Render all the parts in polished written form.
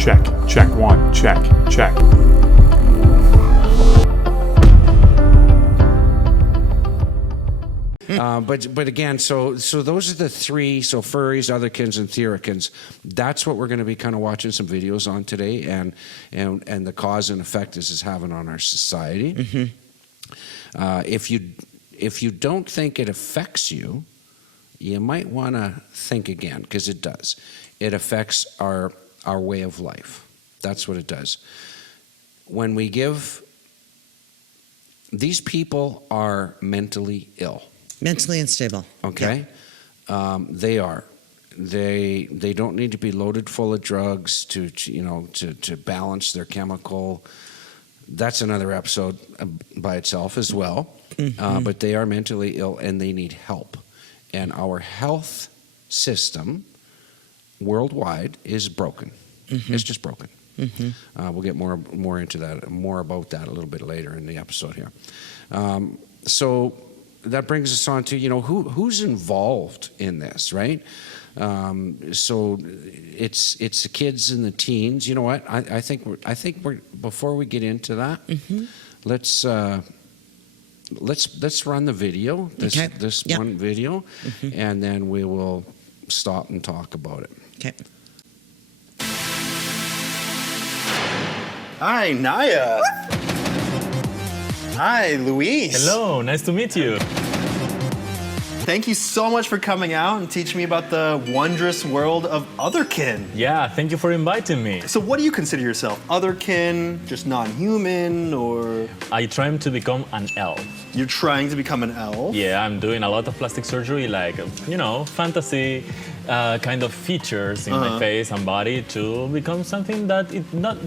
Check. Check one. Check. Check. But again, so those are the three. So furries, otherkins, and therians. That's what we're going to be kind of watching some videos on today, and the cause and effect this is having on our society. Mm-hmm. If you don't think it affects you, you might want to think again, because it does. It affects our way of life. That's what it does. When we give, these people are mentally ill. Mentally unstable. Okay? Yeah. They are. They don't need to be loaded full of drugs to balance their chemical. That's another episode by itself as well. Mm-hmm. But they are mentally ill and they need help. And our health system worldwide is broken. Mm-hmm. It's just broken. Mm-hmm. We'll get more into that, more about that a little bit later in the episode here. So that brings us on to, who's involved in this, right? So it's the kids and the teens. You know what? I think we're before we get into that, mm-hmm. let's run the video. This one video, mm-hmm. and then we will stop and talk about it. Okay. Hi, Naya. Hi, Luis. Hello, nice to meet you. Thank you so much for coming out and teaching me about the wondrous world of Otherkin. Yeah, thank you for inviting me. So what do you consider yourself? Otherkin, just non-human, or? I try to become an elf. You're trying to become an elf? Yeah, I'm doing a lot of plastic surgery, like, fantasy kind of features in my face and body to become something that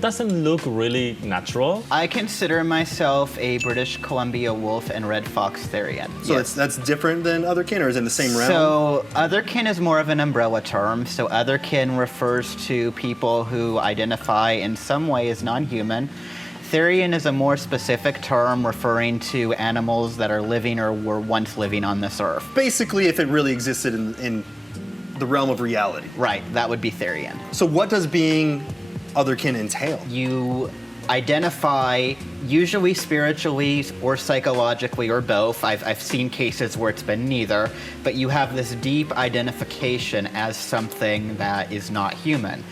doesn't look really natural. I consider myself a British Columbia wolf and red fox therian. So that's different than Otherkin, or is it in the same realm? So Otherkin is more of an umbrella term. So Otherkin refers to people who identify in some way as non-human. Therian is a more specific term referring to animals that are living or were once living on this earth. Basically, if it really existed in the realm of reality. Right, that would be Therian. So what does being Otherkin entail? You identify usually spiritually or psychologically or both. I've seen cases where it's been neither, but you have this deep identification as something that is not human.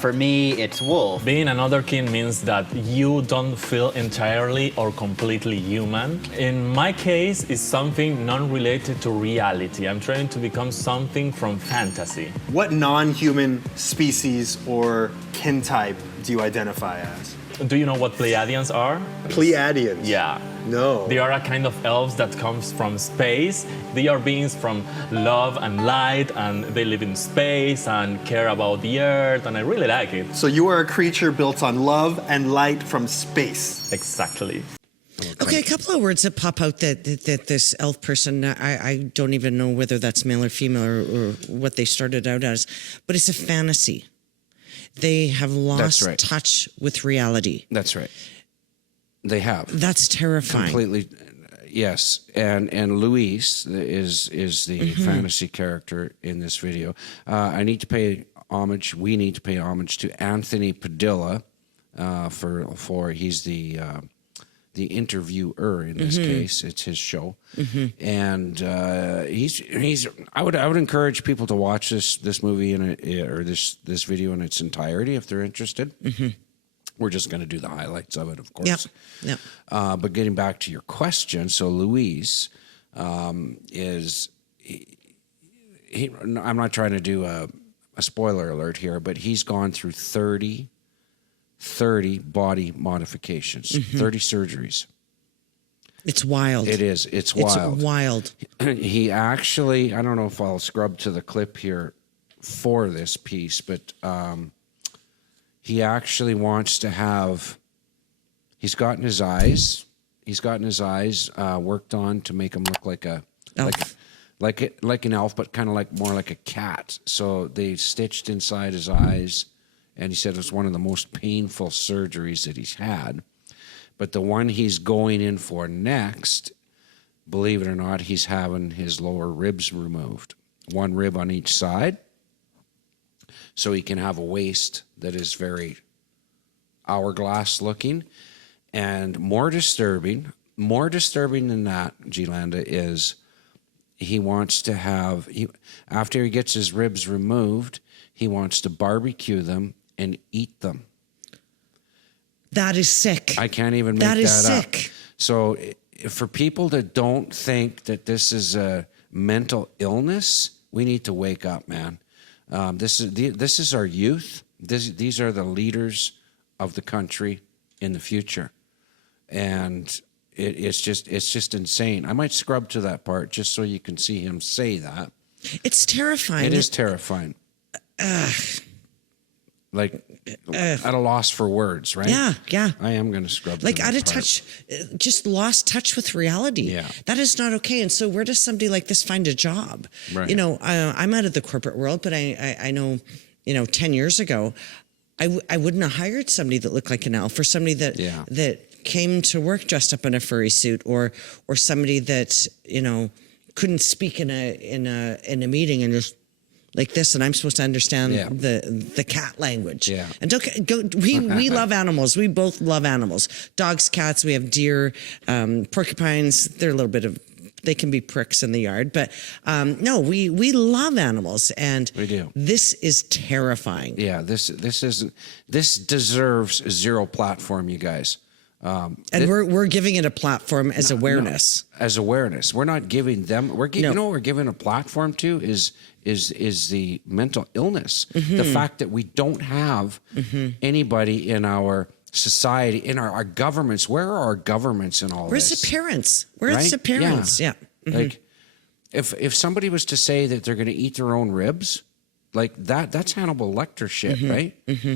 For me, it's wolf. Being an Otherkin means that you don't feel entirely or completely human. In my case, it's something non-related to reality. I'm trying to become something from fantasy. What non-human species or kin type do you identify as? Do you know what Pleiadians are? Pleiadians? Yeah. No. They are a kind of elves that comes from space. They are beings from love and light, and they live in space and care about the earth, and I really like it. So you are a creature built on love and light from space. Exactly. Okay, a couple of words that pop out that this elf person, I don't even know whether that's male or female or what they started out as, but it's a fantasy. They have lost touch with reality. That's right. They have. That's terrifying. Completely, yes. And Luis is the mm-hmm. fantasy character in this video. I need to pay homage. We need to pay homage to Anthony Padilla for he's the interviewer in this mm-hmm. case. It's his show, mm-hmm. and he's. I would encourage people to watch this movie or this video in its entirety if they're interested. Mm-hmm. We're just going to do the highlights of it, of course. Yep. But getting back to your question, so Luis is. I'm not trying to do a spoiler alert here, but he's gone through 30 body modifications, mm-hmm. 30 surgeries. It's wild. It is. It's wild. It's wild. He actually, I don't know if I'll scrub to the clip here for this piece, but he actually wants to have, he's gotten his eyes worked on to make him look like a elf. Like an elf, but kind of more like a cat. So they stitched inside his eyes. And he said it was one of the most painful surgeries that he's had. But the one he's going in for next, believe it or not, he's having his lower ribs removed. One rib on each side. so he can have a waist that is very hourglass looking. And more disturbing than that, G'lenda, is he wants to have, after he gets his ribs removed, he wants to barbecue them and eat them. That is sick. I can't even make that up. That is sick. So for people that don't think that this is a mental illness, we need to wake up, man. This is our youth. These are the leaders of the country in the future. And it's just insane. I might scrub to that part just so you can see him say that. It's terrifying. It is terrifying. Like at a loss for words, right? Yeah. I am going to scrub. Like to out that of part. touch, just lost touch with reality. Yeah. That is not okay. And so where does somebody like this find a job? Right. You know, I'm out of the corporate world, but I know, 10 years ago, I wouldn't have hired somebody that looked like an elf, or somebody that came to work dressed up in a furry suit, or somebody that, couldn't speak in a meeting and just like this, and I'm supposed to understand the cat language. Yeah. And we love animals. We both love animals. Dogs, cats. We have deer, porcupines. They're a little bit of, they can be pricks in the yard, but no, we love animals, and we do. This is terrifying. Yeah, this deserves zero platform, you guys. And we're giving it a platform as awareness. No, as awareness, we're not giving them. You know what we're giving a platform to is the mental illness. Mm-hmm. The fact that we don't have anybody in our society, in our governments. Where are our governments in all Where's this? the parents? Where's the parents? Yeah. Mm-hmm. Like, if somebody was to say that they're going to eat their own ribs, like that's Hannibal Lecter shit, right? Mm-hmm.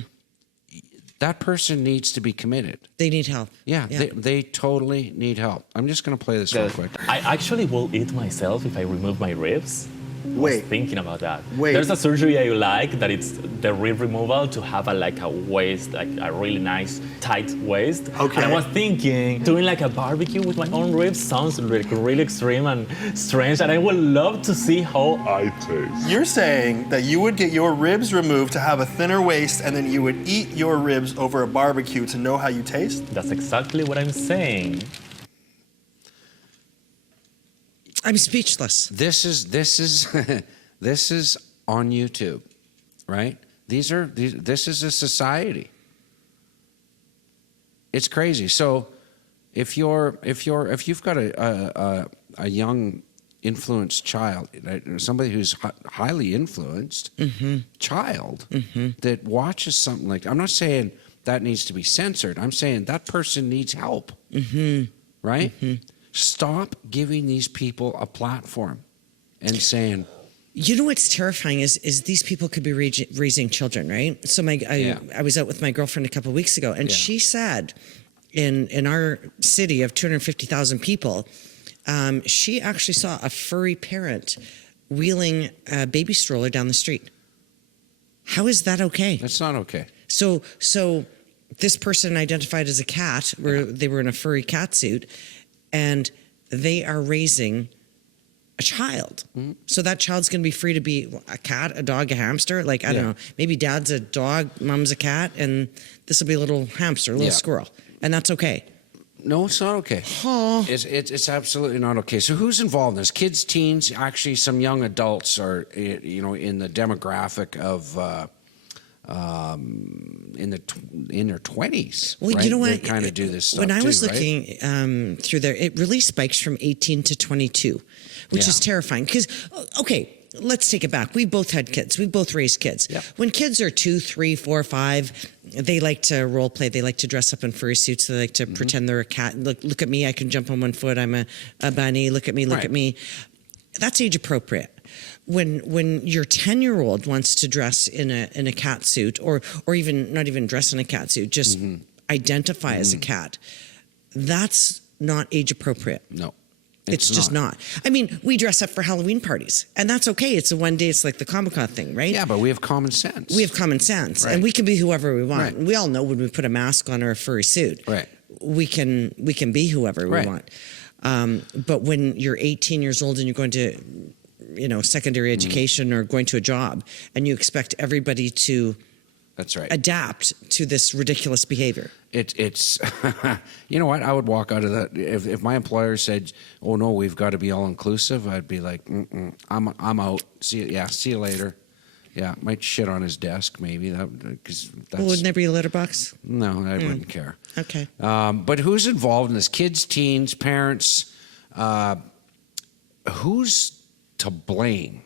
That person needs to be committed. They need help. Yeah. They totally need help. I'm just going to play this real quick. I actually will eat myself if I remove my ribs. I was thinking about that. There's a surgery I like that it's the rib removal to have a waist, like a really nice tight waist. Okay. And I was thinking doing like a barbecue with my own ribs sounds like really extreme and strange, and I would love to see how I taste. You're saying that you would get your ribs removed to have a thinner waist, and then you would eat your ribs over a barbecue to know how you taste? That's exactly what I'm saying. I'm speechless. This is this is on YouTube, right? This is a society. It's crazy. So if you've got a young influenced child, somebody who's highly influenced child that watches something like, I'm not saying that needs to be censored. I'm saying that person needs help, right? Stop giving these people a platform and saying, You know what's terrifying is these people could be raising children, right? So I was out with my girlfriend a couple of weeks ago, and she said, in our city of 250,000 people, she actually saw a furry parent wheeling a baby stroller down the street. How is that okay? that's not okay. So this person identified as a cat, where they were in a furry cat suit, and they are raising a child. So that child's going to be free to be a cat, a dog, a hamster. Like, I don't know, maybe dad's a dog, mom's a cat, and this will be a little hamster, a little squirrel. And that's okay. No, it's not okay. Oh. It's absolutely not okay. So who's involved in this? Kids, teens, actually some young adults are, in the demographic of, in their 20s. Well, right? you know what? They kind of do this stuff when I was too, right? looking through there, it really spikes from 18 to 22, which is terrifying. Because, okay, let's take it back. We both had kids. We both raised kids. Yep. When kids are 2, 3, 4, 5, they like to role play. They like to dress up in furry suits. They like to pretend they're a cat. Look at me. I can jump on one foot. I'm a bunny. Look at me. Look at me. That's age appropriate. When your 10-year-old wants to dress in a cat suit, or even not even dress in a cat suit, just identify as a cat, that's not age appropriate. No. It's just not. I mean, we dress up for Halloween parties, and that's okay. It's a one day. It's like the Comic-Con thing, right? Yeah, but we have common sense. We have common sense, and we can be whoever we want. Right. We all know when we put a mask on or a furry suit, Right. we can be whoever we Right. want. But when you're 18 years old and you're going to secondary education or going to a job, and you expect everybody to That's right. adapt to this ridiculous behavior. It's you know what? I would walk out of that if my employer said, "Oh no, we've got to be all inclusive." I'd be like, I'm out. See you later. Yeah, might shit on his desk maybe because that's. Well, wouldn't there be a litter box? No, I wouldn't care. Okay. But who's involved in this? Kids, teens, parents. Who's to blame?